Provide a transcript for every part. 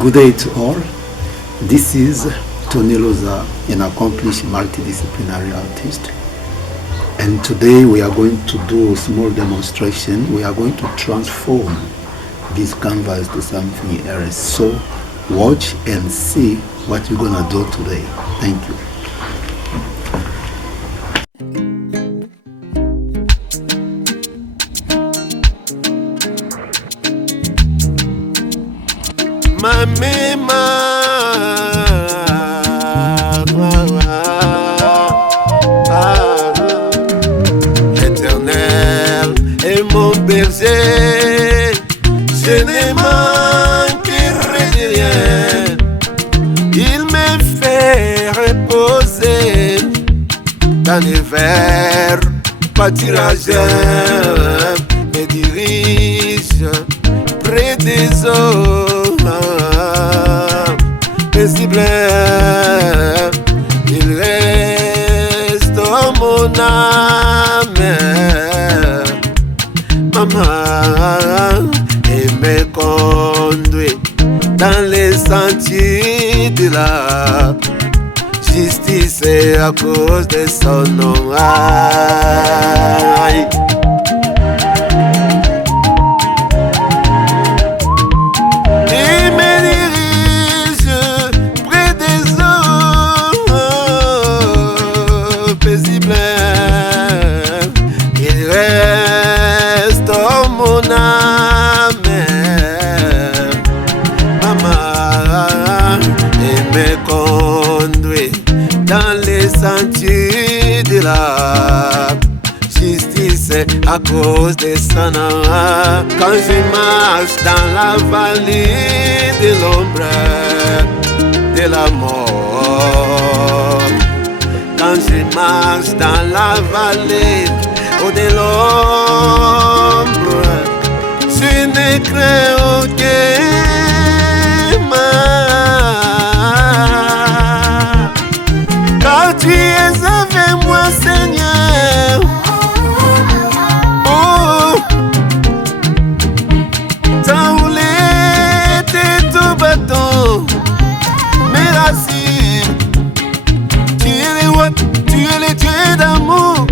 Good day to all. This is Tony Luza, an accomplished multidisciplinary artist. And today we are going to do a small demonstration. We are going to transform this canvas to something else. So watch and see what we're gonna do today. Thank you. L'Éternel est mon berger, je ne manquerai de rien. Il me fait reposer dans les verts pâturages, me dirige près des eaux paisibles. Il reste mon âme, maman, et me conduit dans les sentiers de la justice à cause de son nom. Aïe. Il reste mon âme, maman, et me conduit dans les sentiers de la justice à cause de son nom. Quand je marche dans la vallée de l'ombre de la mort, quand je marche dans la vallée de l'ombre, je ne crains aucun mal, car tu es avec moi, Seigneur. Oh, ta houlette et ton bâton me rassurent. Tu es le Dieu d'amour,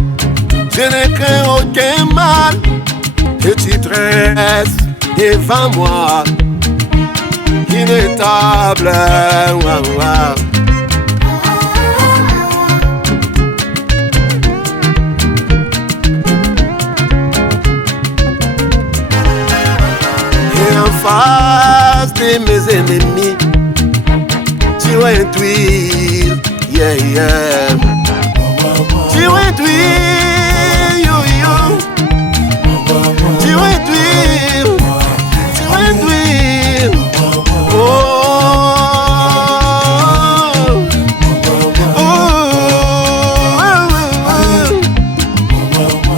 je ne crains aucun mal, et tu dresses devant moi une table. Et en face de mes ennemis, tu induis, yeah, yeah. Tu induis, yo yo. Tu induis, tu induis. Oh, oh, oh, oh.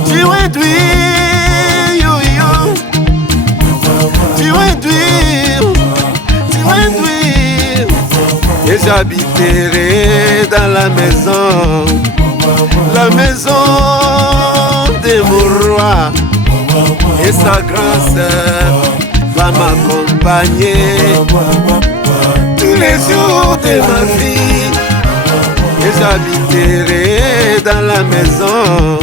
Tu induis, yo yo. Tu induis, tu induis. Et j'habiterai dans la maison de mon roi, et sa grâce va m'accompagner tous les jours de ma vie. Et j'habiterai dans la maison